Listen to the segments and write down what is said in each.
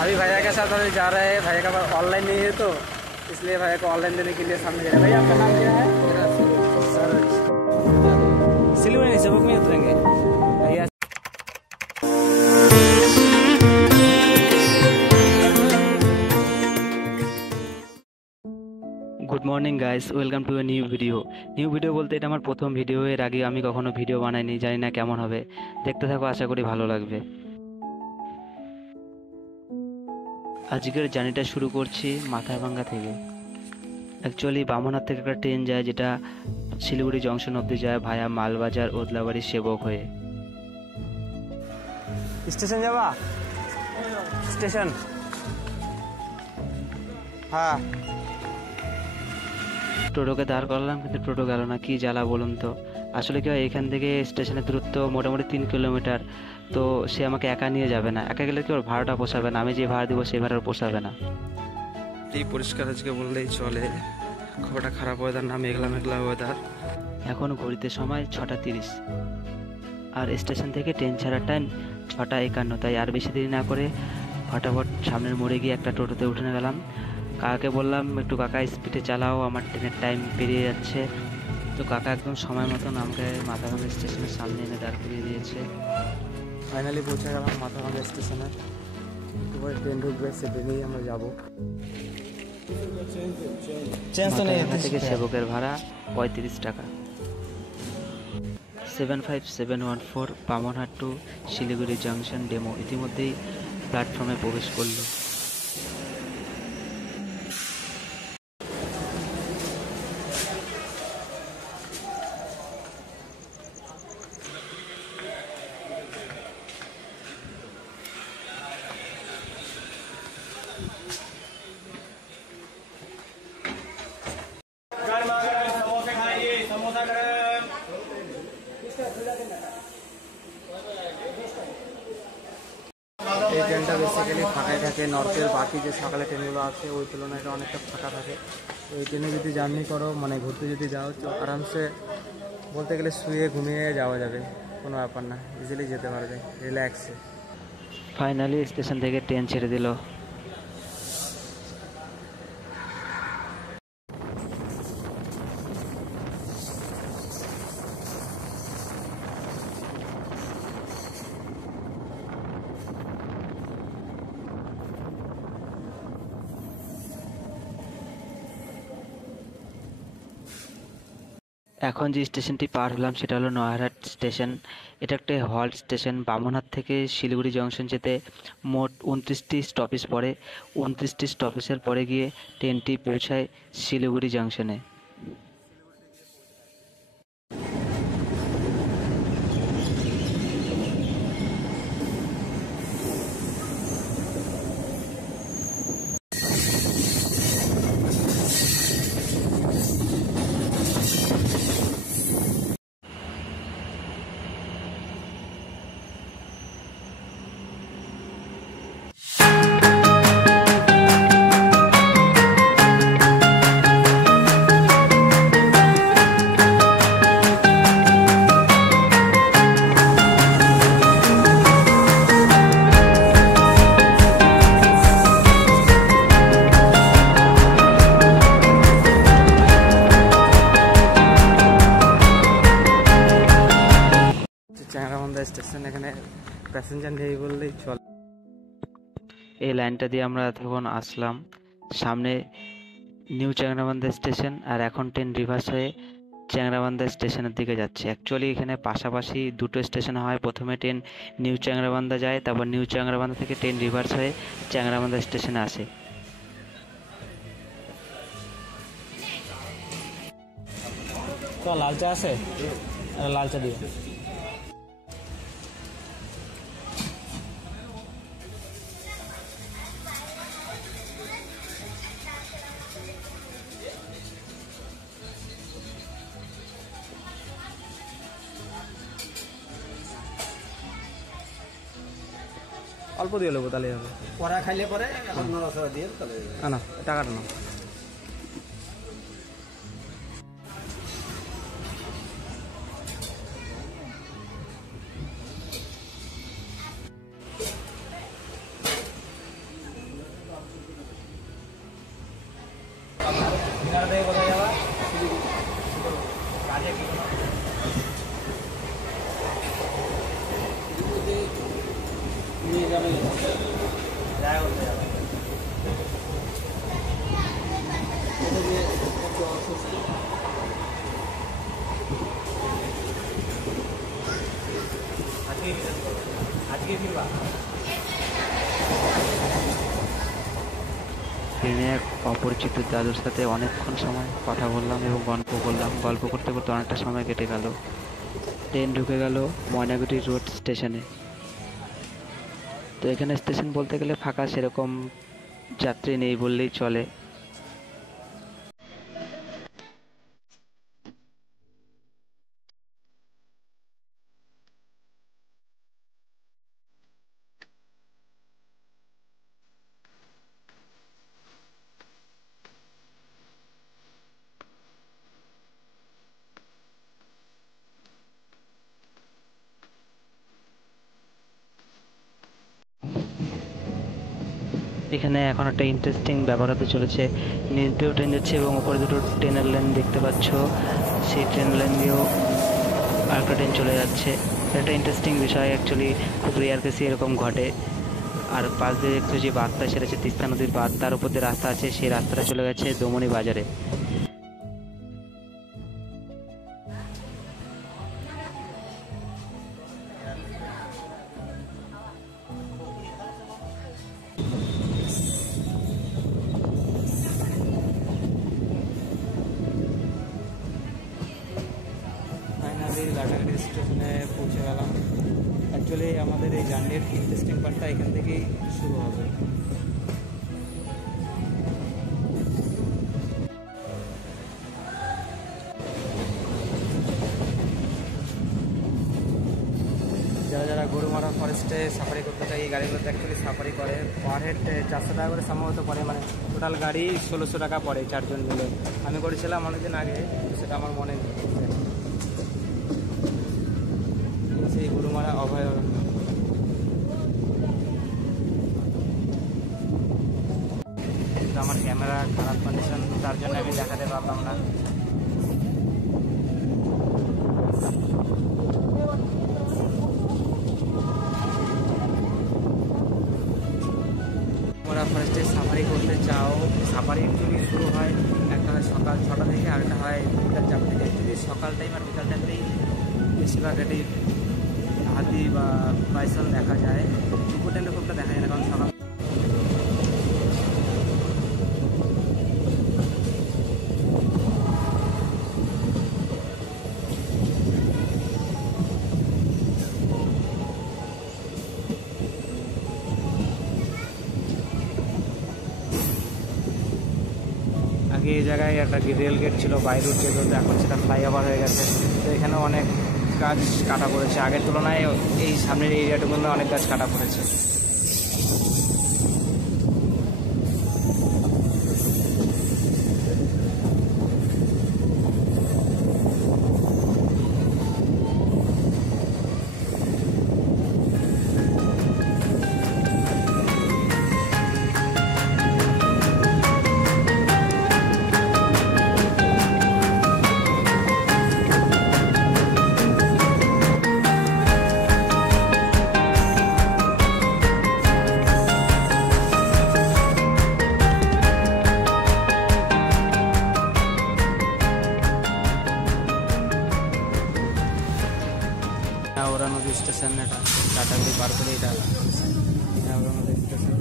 अभी भैया के साथ अभी जा रहे हैं। भैया का ऑनलाइन नहीं है तो इसलिए भैया को ऑनलाइन देने के लिए सामने जा रहे हैं। भैया आपका नाम क्या है? सरोज। सिलीगुड़ी नहीं, सबक में उतरेंगे भैया। Good morning guys, welcome to a new video বলতে এটা আমার প্রথম ভিডিও। এর আগে আমি কখনো ভিডিও বানাইনি, জানি না কেমন হবে। দেখতে থাকো, আশা করি ভালো লাগবে। আজকের জার্নিটা শুরু করছি মাথাভাঙ্গা থেকে। অ্যাকচুয়ালি বামনহাট থেকে একটা ট্রেন যায় যেটা শিলিগুড়ি জংশন অবধি যায় ভায়া মালবাজার ওদলাবাড়ি সেবক হয়ে। স্টেশন যাবা? স্টেশন হ্যাঁ। টোটোকে দাঁড় করলাম কিন্তু টোটো গেল না, কি জ্বালা বলুন তো। আসলে কি হয়, এখান থেকে স্টেশনের দূরত্ব মোটামুটি 3 কিলোমিটার। তো সে আমাকে একা নিয়ে যাবে না, একা গেলে কি ওর ভাড়াটা পোষাবে না, আমি যে ভাড়া দিব সেই ভাড়া পোষাবে না। এই পরিষ্কার আজকে বললেই চলে, খবরটা খারাপ ওয়েদার না, মেঘলা মেঘলা ওয়েদার। এখন ঘড়িতে সময় 6:30 আর স্টেশন থেকে ট্রেন ছাড়ার টাইম 6:51। তাই আর বেশি দেরি না করে ফটাফট সামনের মোড়ে গিয়ে একটা টোটোতে উঠে গেলাম। কাকাকে বললাম একটু কাকা স্পিডে চালাও, আমার ট্রেনের টাইম পেরিয়ে যাচ্ছে। তো কাকা একদম সময় মতন আমাকে মাথাভাঙ্গা স্টেশনের সামনে এনে দাঁড় করিয়ে দিয়েছে। ফাইনালি পৌঁছে গেলাম মাথাভাঙ্গা স্টেশনে। এবার ট্রেন ঢুকবে, সে ট্রেনেই আমরা যাবো। মাথাভাঙ্গা থেকে সেবকের ভাড়া 35 টাকা। 75714 Bamanhat to Siliguri junction demo ইতিমধ্যেই প্ল্যাটফর্মে প্রবেশ করলো। এই ট্রেনটা বেসিক্যালি ফাঁকাই থাকে। নর্থের বাকি যে সকালে ট্রেনগুলো আছে ওই তুলনায় এটা অনেকটা ফাঁকা থাকে। তো এই ট্রেনে যদি জার্নি করো, মানে ঘুরতে যদি যাও, তো আরামসে বলতে গেলে শুয়ে ঘুমিয়ে যাওয়া যাবে, কোনো ব্যাপার না, ইজিলি যেতে পারবে রিল্যাক্সে। ফাইনালি স্টেশন থেকে ট্রেন ছেড়ে দিল। এখন যে স্টেশনটি পার হলাম সেটা হলো নয়ারহাট স্টেশন। এটা একটা হল্ট স্টেশন। বামনহাট থেকে শিলিগুড়ি জংশন যেতে মোট 29টি স্টপেজ পড়ে। 29টি স্টপেজের পরে গিয়ে ট্রেনটি পৌঁছায় শিলিগুড়ি জংশনে। চ্যাংরাবান্ধা স্টেশন, এখানে প্যাসেঞ্জার নেই বললেই চলে। এই লাইনটা দিয়ে আমরা তখন আসলাম। সামনে নিউ চ্যাংরাবান্ধা স্টেশন, আর এখন ট্রেন রিভার্স হয়ে চ্যাংরাবান্ধা স্টেশনের দিকে যাচ্ছে। অ্যাকচুয়ালি এখানে পাশাপাশি দুটো স্টেশন হয়। প্রথমে ট্রেন নিউ চ্যাংরাবান্ধা যায়, তারপর নিউ চ্যাংরাবান্ধা থেকে ট্রেন রিভার্স হয়ে চ্যাংরাবান্ধা স্টেশনে আসে। তো লাল চা আছে, লাল চা দিও। অল্প দিয়ে নেবো, তাহলে হবে। পরা খাইলে পরে নড়াচড়া দিয়ে তাহলে না টাকাটা না। দিনার থেকে কোথায় যাওয়া কাজে কি নিয়ে যাবে দেখা করতে যাবে এটা দিয়ে একটু অসুস্থ আজকে ফিরবা ট্রেনে এক অপরিচিত দাদুর সাথে অনেকক্ষণ সময় কথা বললাম এবং গল্প করলাম। গল্প করতে করতে অনেকটা সময় কেটে গেল। ট্রেন ঢুকে গেল ময়নাগুড়ি রোড স্টেশনে। তো এখানে স্টেশন বলতে গেলে ফাঁকা, সেরকম যাত্রী নেই বললেই চলে। এখানে এখন একটা ইন্টারেস্টিং ব্যাপার হতে চলেছে। নিচ দিয়েও ট্রেন যাচ্ছে এবং উপরে দুটো ট্রেনের লাইন দেখতে পাচ্ছ। সেই ট্রেন লাইন দিয়েও আরেকটা ট্রেন চলে যাচ্ছে। একটা ইন্টারেস্টিং বিষয়, অ্যাকচুয়ালি খুব রেয়ার কেসে এরকম ঘটে। আর পাশ দিয়ে একটু যে বাঁধটা, সেটা হচ্ছে তিস্তা নদীর বাঁধ, তার উপর দিয়ে রাস্তা আছে। সেই রাস্তাটা চলে গেছে দমনি বাজারে। ফাইনালি লাটাগুড়ি স্টেশনে পৌঁছে গেলাম। অ্যাকচুয়ালি আমাদের এই জার্নির ইন্টারেস্টিং পার্টটা এখান থেকেই শুরু হবে। যারা যারা গরুমারা ফরেস্টে সাফারি করতে চায়, এই গাড়িগুলোতে অ্যাকচুয়ালি সাফারি করে। পার হেড 400 টাকা করে সম্ভবত পড়ে, মানে টোটাল গাড়ি 1600 টাকা পড়ে 4 জন মিলে। আমি করেছিলাম অনেকদিন আগে, সেটা আমার মনে নেই। সেই গরুমারা অভয়ারণ্য। কিন্তু আমার ক্যামেরা খারাপ কন্ডিশন, তার জন্য আমি দেখাতে পারলাম না। তোমরা ফার্স্টে সাফারি করতে চাও, সাফারি অ্যাকচুয়ালি শুরু হয়, একটা হয় সকাল 6টা থেকে, আরেকটা হয় বিকাল 4টা থেকে। অ্যাকচুয়ালি সকাল টাইম আর বিকাল টাইমটাই বেশিরভাগ এটি হাতি বা বাইসন দেখা যায়। দুপুর টাইমটা খুবটা দেখা যায় না, কারণ সকাল আগে এই জায়গায় একটা রেল গেট ছিল বাই রুট, যেগুলো এখন সেটা ফ্লাইওভার হয়ে গেছে। তো এখানে অনেক গাছ কাটা পড়েছে, আগের তুলনায় এই সামনের এরিয়াটুকুর অনেক গাছ কাটা পড়েছে। ওরা নদী স্টেশন, এটা লাটাগুড়ি পার করে এটা ওরা নদী স্টেশন।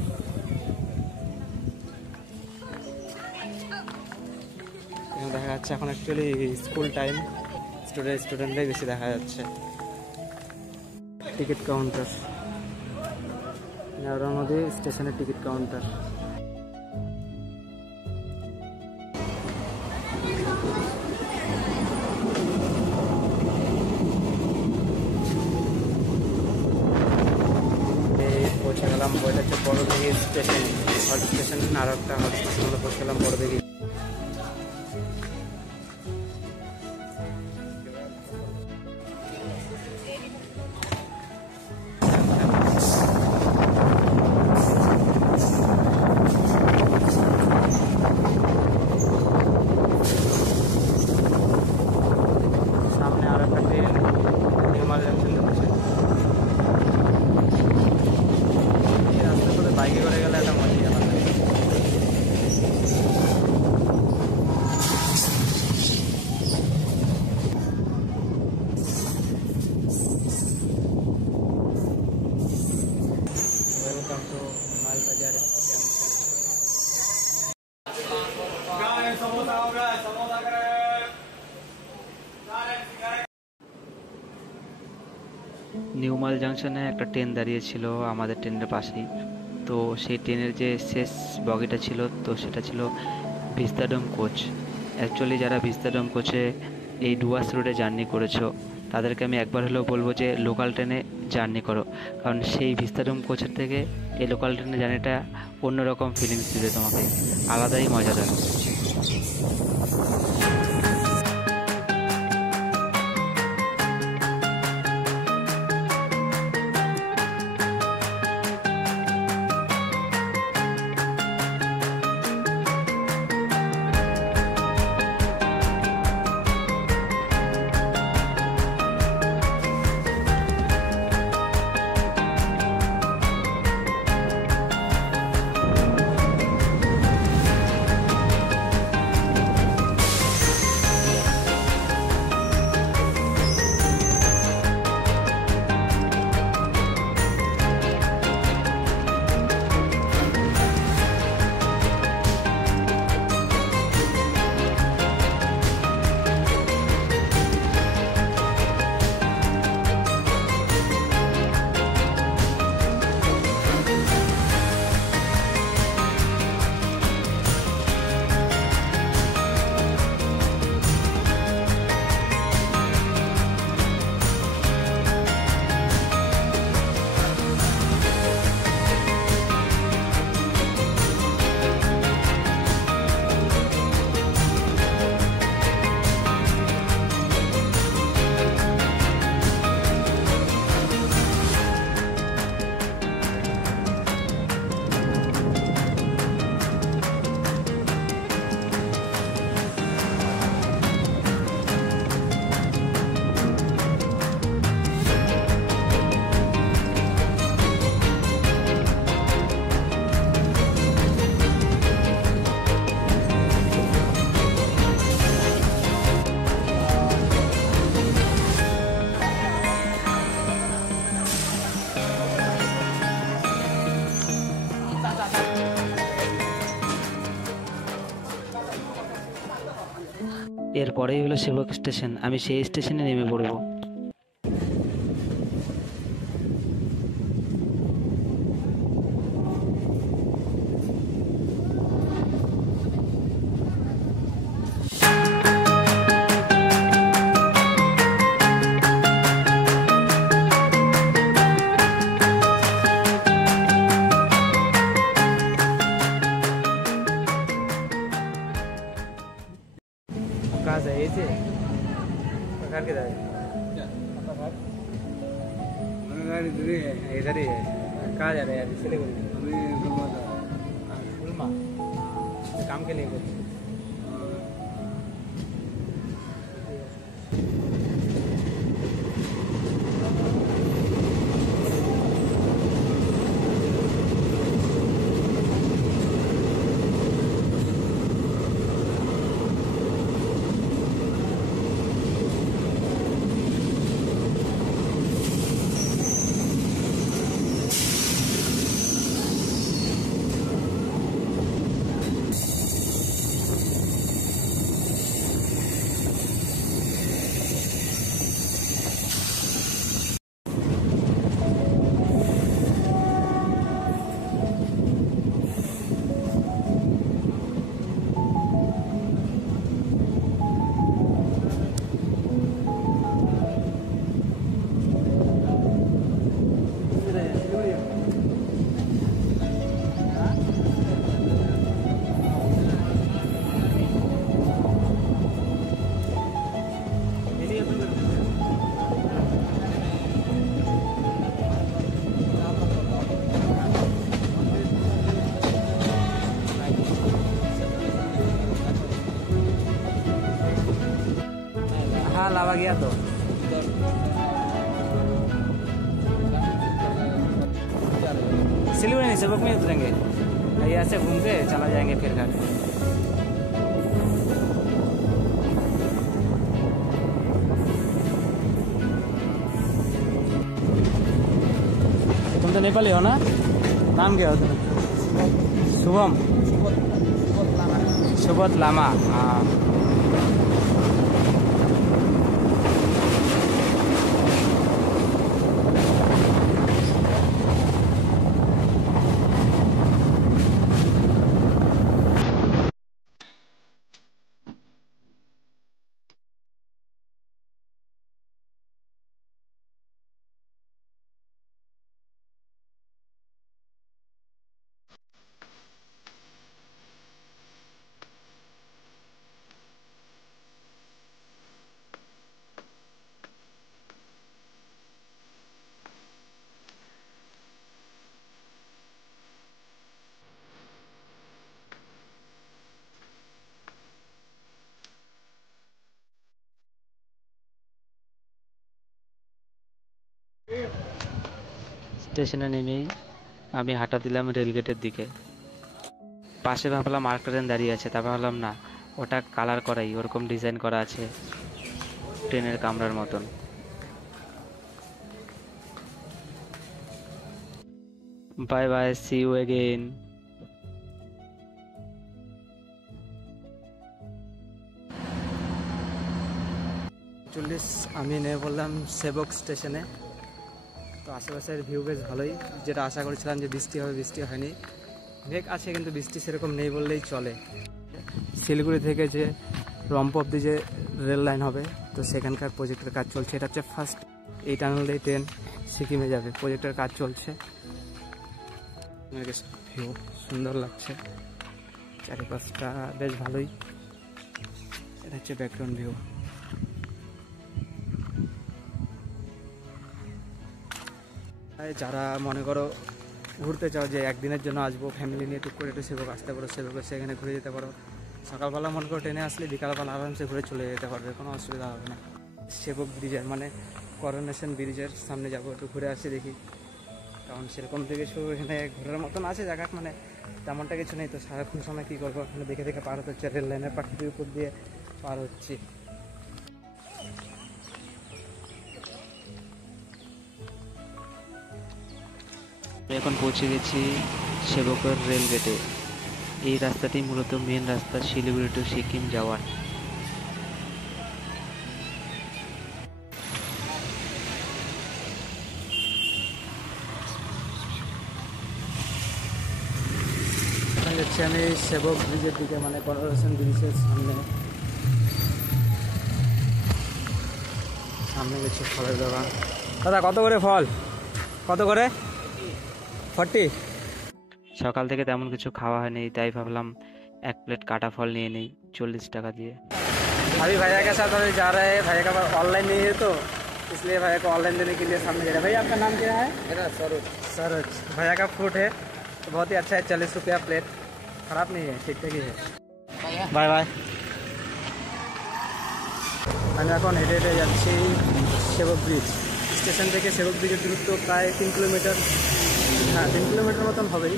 এখানে দেখা যাচ্ছে এখন অ্যাকচুয়ালি স্কুল টাইম, স্টুডেন্টরাই বেশি দেখা যাচ্ছে। টিকিট কাউন্টার, ওরা নদী স্টেশনের টিকিট কাউন্টার। পৌঁছে গেলাম, বইটা হচ্ছে বড়দিঘি স্টেশন, হট স্টেশন আর একটা হট স্টেশনে পৌঁছে গেলাম বড়দিঘি। বাইকে করে গেলে একটা মজাই আলাদা। Welcome to Malbazar junction. New মাল জাংশনে একটা ট্রেন দাঁড়িয়েছিল আমাদের ট্রেনের পাশেই। তো সেই ট্রেনের যে শেষ বগিটা ছিল, তো সেটা ছিল ভিস্তাডোম কোচ। অ্যাকচুয়ালি যারা ভিস্তাডোম কোচে এই ডুয়ার্স রোডে জার্নি করেছো, তাদেরকে আমি একবার হলেও বলবো যে লোকাল ট্রেনে জার্নি করো, কারণ সেই ভিস্তাডোম কোচের থেকে এই লোকাল ট্রেনে জার্নিটা অন্যরকম ফিলিংস দিবে তোমাকে, আলাদাই মজাদার। এরপরেই হলো সেবক স্টেশন, আমি সেই স্টেশনে নেমে পড়বো। कहाँ से ये पकड़ के जाए? गाड़ी दूरी है। इधर ही है। कहाँ जा रहे हैं यार? सिलीगुड़ी। अभी गुलमा था। गुलमा काम के लिए बोलते हैं। हाँ लावा गया तो सिलीगुड़ी नहीं, सेवक में उतरेंगे, यहाँ से घूम के चला जाएंगे फिर घर। तुम तो नेपाली हो ना? नाम क्या हो तुम्हें? शुभम, सुबोध लामा। हाँ, স্টেশনে নেমেই আমি হাঁটা দিলাম রেলগেটের দিকে। পাশে ভাবলাম আর ট্রেন দাঁড়িয়ে আছে, তারপর ভাবলাম না, ওটা কালার করাই, ওরকম ডিজাইন করা আছে ট্রেনের কামরার মতন। Bye bye, see you again. আমি নেমে বললাম সেবক স্টেশনে। তো আশেপাশের ভিউ বেশ ভালোই, যেটা আশা করেছিলাম যে বৃষ্টি হবে, বৃষ্টি হয়নি। মেঘ আছে কিন্তু বৃষ্টি সেরকম নেই বললেই চলে। শিলিগুড়ি থেকে যে রম্পো অব্দি যে রেল লাইন হবে, তো সেখানকার প্রজেক্টের কাজ চলছে। এটা হচ্ছে ফার্স্ট এই টানেল দিয়ে ট্রেন সিকিমে যাবে, প্রজেক্টের কাজ চলছে। ভিউ সুন্দর লাগছে, চারিপাশটা বেশ ভালোই। এটা হচ্ছে ব্যাকগ্রাউন্ড ভিউ। যারা মনে করো ঘুরতে চাও যে একদিনের জন্য আসবো, ফ্যামিলি নিয়ে টুক করে একটু সেবক আসতে পারো, সেবকে সেখানে ঘুরে যেতে পারো। সকালবেলা মনে করো ট্রেনে আসলে বিকালবেলা আরামসে ঘুরে চলে যেতে পারবে, কোনো অসুবিধা হবে না। সেবক ব্রিজের মানে করোনেশন ব্রিজের সামনে যাবো, একটু ঘুরে আসি দেখি। কারণ সেরকম থেকে এখানে ঘোরার মতন আছে জায়গা, মানে তেমনটা কিছু নেই। তো সারাক্ষণ সময় কী করবো, এখানে দেখে দেখে পার হতে হচ্ছে, রেল লাইনের পাখিটির উপর দিয়ে পার হচ্ছি। এখন পৌঁছে গেছি সেবকের রেল গেটে। এই রাস্তাটি মূলত মেন রাস্তা শিলিগুড়ি টু সিকিম যাওয়ার। যাচ্ছি আমি সেবক ব্রিজের দিকে, মানে করোনেশন ব্রিজের সামনে গেছি ফলের দোকান। দাদা কত করে ফল, কত করে? 40। সকাল থেকে তেমন কিছু খাওয়া হয়নি, তাই ভাবলাম এক প্লেট কাটা ফল নিয়ে নেই 40 টাকা দিয়ে। अभी भैया के साथ अभी जा रहे हैं, भैया का ऑनलाइन नहीं है तो इसलिए भैया को ऑनलाइन देने के लिए सामने जा रहे हैं। भैया आपका नाम क्या है? मेरा सरोज। सरोज भैया का फ्रूट है, तो बहुत ही अच्छा है, 40 रुपया प्लेट, ख़राब नहीं है, ठीक ठाक ही है। Bye bye. আমি এখন হেঁটে হেঁটে যাচ্ছি সেবক ব্রিজ স্টেশন থেকে। সেবক ব্রিজের দূরত্ব প্রায় 3 কিলোমিটার, হ্যাঁ 3 কিলোমিটার মতন হবেই।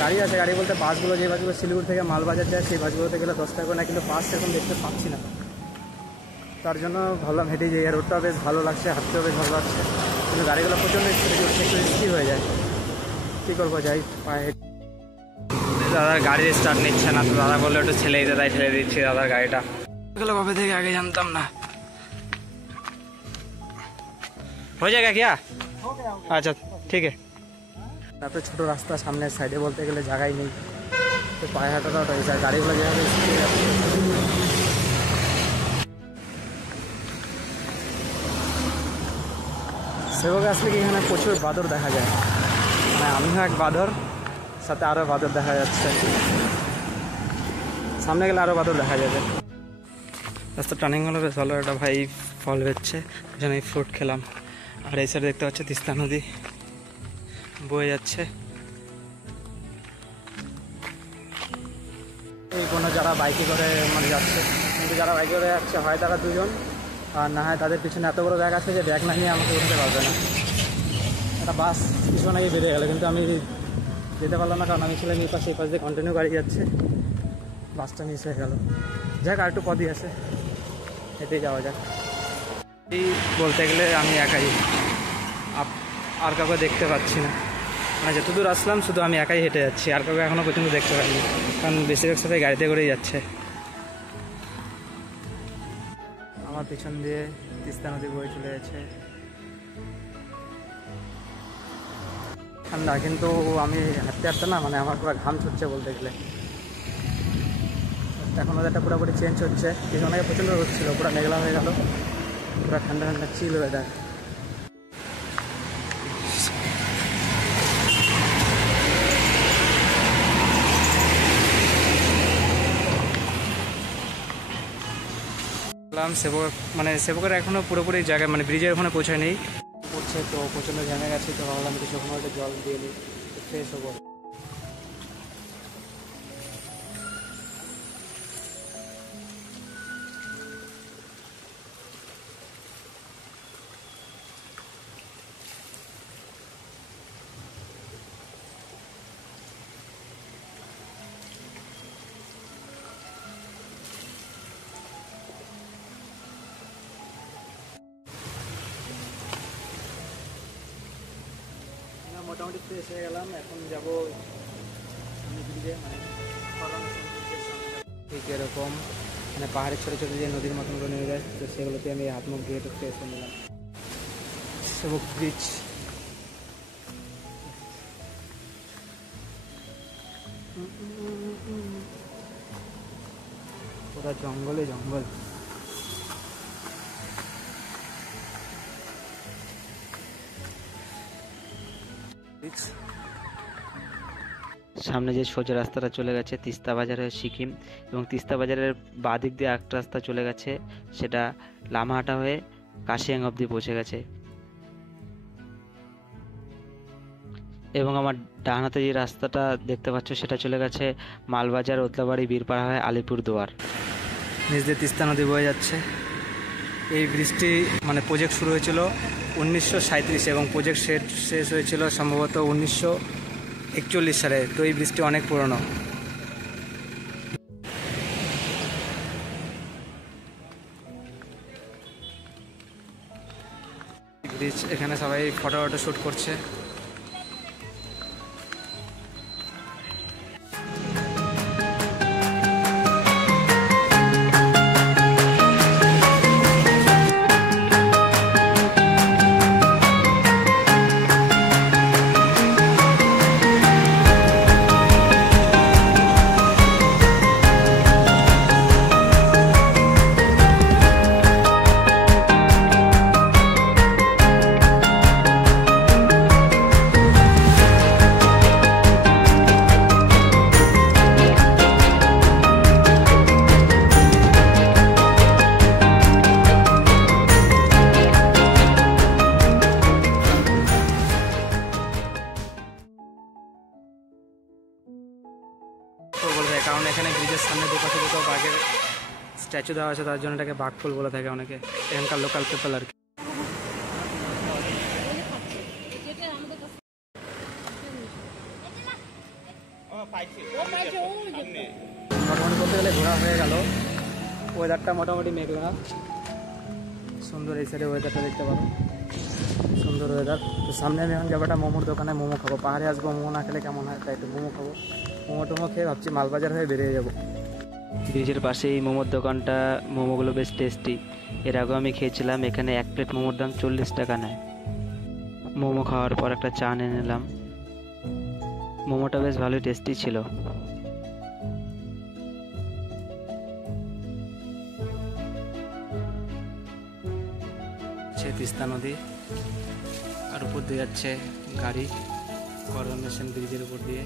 গাড়ি আছে, গাড়ি বলতে বাসগুলো, যে বাসগুলো শিলিগুড়ি থেকে মালবাজার যায় সেই বাসগুলোতে গেলে 10 টাকা করে না, কিন্তু বাস সেরকম দেখতে পাচ্ছি না, তার জন্য ভাবলাম হেঁটে যাই। আর রোডটা বেশ ভালো লাগছে, হাঁটতেও বেশ ভালো লাগছে, কিন্তু গাড়িগুলো প্রচণ্ড স্পিডে চলছে, একটু রিস্কি হয়ে যায়। কী করবো, যাই পায়ে। দাদার গাড়ি স্টার্ট নিচ্ছে না, তো দাদা বললো একটু ছেলে দিতে, তাই ঠেলে দিচ্ছি দাদার গাড়িটা। এগুলো কবে থেকে আগে জানতাম না। हो जाएगा क्या? अच्छा ठीक है। তারপরে ছোটো রাস্তা, সামনের সাইডে বলতে গেলে জায়গাই নেই, তো পায়ে হাঁটাটাও রয়েছে, আর গাড়িগুলো যেভাবে স্পিডে যাচ্ছে। সেবকে আসলে কি এখানে প্রচুর বাদর দেখা যায়, মানে আমিও এক বাদর, সাথে আরও বাদর দেখা যাচ্ছে। সামনে গেলে আরও বাদর দেখা যাবে। রাস্তা টার্নিংগুলো বেশ ভালো। একটা ভাই ফল বেচছে, যেন এই ফ্রুট খেলাম। আর এই সাইডে দেখতে পাচ্ছি তিস্তা নদী বয়ে যাচ্ছে। এই কোনো যারা বাইকে করে মানে যাচ্ছে, কিন্তু যারা বাইকে করে যাচ্ছে হয় তারা দুজন, আর না হয় তাদের পিছনে এত বড় ব্যাগ আছে যে ব্যাগ না নিয়ে আমাকে উঠতে পারবে না। একটা বাস কিছু আগে বেরিয়ে গেলো, কিন্তু আমি যেতে পারলাম না, কারণ আমি ছিলাম এই পাশ দিয়ে কন্টিনিউ গাড়ি যাচ্ছে, বাসটা মিস হয়ে গেল। যাক, আর একটু পদই আছে, হেঁটেই যাওয়া যাক। এই বলতে গেলে আমি একাই, আর কাউকে দেখতে পাচ্ছি না, মানে যতদূর আসলাম শুধু আমি একাই হেঁটে যাচ্ছি, আর কাউকে এখনও পর্যন্ত দেখতে পাইনি, কারণ বেশিরভাগ সবাই গাড়িতে করেই যাচ্ছে। আমার পিছন দিয়ে তিস্তা নদী বয়ে চলে যাচ্ছে, ঠান্ডা, কিন্তু আমি হাঁটতে হাঁটতে না, মানে আমার পুরো ঘাম ছুটছে বলতে গেলে। এখন ওয়েদারটা পুরোপুরি চেঞ্জ হচ্ছে, কিছুক্ষণ আগে প্রচণ্ড রোদ ছিল, পুরো মেঘলা হয়ে গেল, পুরো ঠান্ডা ঠান্ডা চিল ওয়েদার। সেবক মানে সেবকের এখনও পুরোপুরি জায়গায়, মানে ব্রিজের ওখানে পৌঁছায় নেই, পড়ছে তো প্রচণ্ড জমে গেছে, তো ভাবলাম কিছুক্ষণ একটা জল দিয়ে নিই, ফ্রেশ হবো। মোটামুটি ফ্রেশ হয়ে গেলাম, এখন যাবো ব্রিজে, মানে ঠিক এরকম মানে পাহাড়ের ছোটো ছোটো যে নদীর মতনগুলো নেমে যায়, তো সেগুলোতে আমি হাত মুখ দিয়ে একটু ফ্রেশ হয়ে নিলাম। সেবক ব্রিজ, পুরো জঙ্গলে জঙ্গল। সামনে যে সোজা রাস্তাটা চলে গেছে তিস্তা বাজার হয়ে সিকিম, এবং তিস্তা বাজারের বাঁ দিক দিয়ে একটা রাস্তা চলে গেছে, সেটা লামাহাটা হয়ে কাশিয়াং অবধি পৌঁছে গেছে। এবং আমার ডান হাতে যে রাস্তাটা দেখতে পাচ্ছ সেটা চলে গেছে মালবাজার, ওদলাবাড়ি, বীরপাড়া হয়ে আলিপুরদুয়ার। নিচ দিয়ে তিস্তা নদী বয়ে যাচ্ছে। এই ব্রিজটি মানে প্রজেক্ট শুরু হয়েছিল 1937 এবং প্রজেক্ট শেষ হয়েছিল সম্ভবত 1941 সালে, তো এই ব্রিজটি অনেক পুরনো। ব্রিজ, এখানে সবাই ফটো শ্যুট করছে। কারণ এখানে ব্রিজের সামনে দুপাশে দুটো বাঘের স্ট্যাচু দেওয়া আছে, তার জন্য এটাকে বাঘফুল বলে থাকে অনেকে, এখানকার লোকাল পিপল আর কি। মোটামুটি বলতে গেলে ঘোরা হয়ে গেল, ওয়েদারটা মোটামুটি মেঘলা, সুন্দর। এই সাইডে ওয়েদারটা দেখতে পাবো, সুন্দর ওয়েদার। তো সামনে আমি এখন যাবো একটা মোমোর দোকানে, মোমো খাবো। পাহাড়ে আসবো, মোমো না খেলে কেমন হয়, তাই একটু মোমো খাবো। মোমো টোমো খেয়ে ভাবছি মালবাজার হয়ে বেরিয়ে যাবো। ব্রিজের পাশে এই মোমোর দোকানটা, মোমোগুলো বেশ টেস্টি। এর আগেও আমি খেয়েছিলাম, এখানে এক প্লেট মোমোর দাম 40 টাকা নেয়। মোমো খাওয়ার পর একটা চা নিয়ে নিলাম, মোমোটা বেশ ভালোই টেস্টি ছিল। তিস্তা নদী, আর উপর দিয়ে যাচ্ছে গাড়ি, করোনেশন ব্রিজের উপর দিয়ে।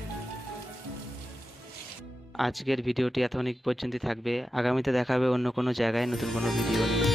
আজকের ভিডিওটি এতক্ষণ পর্যন্তই থাকবে, আগামীতে দেখা হবে অন্য কোনো জায়গায় নতুন কোনো ভিডিও নিয়ে।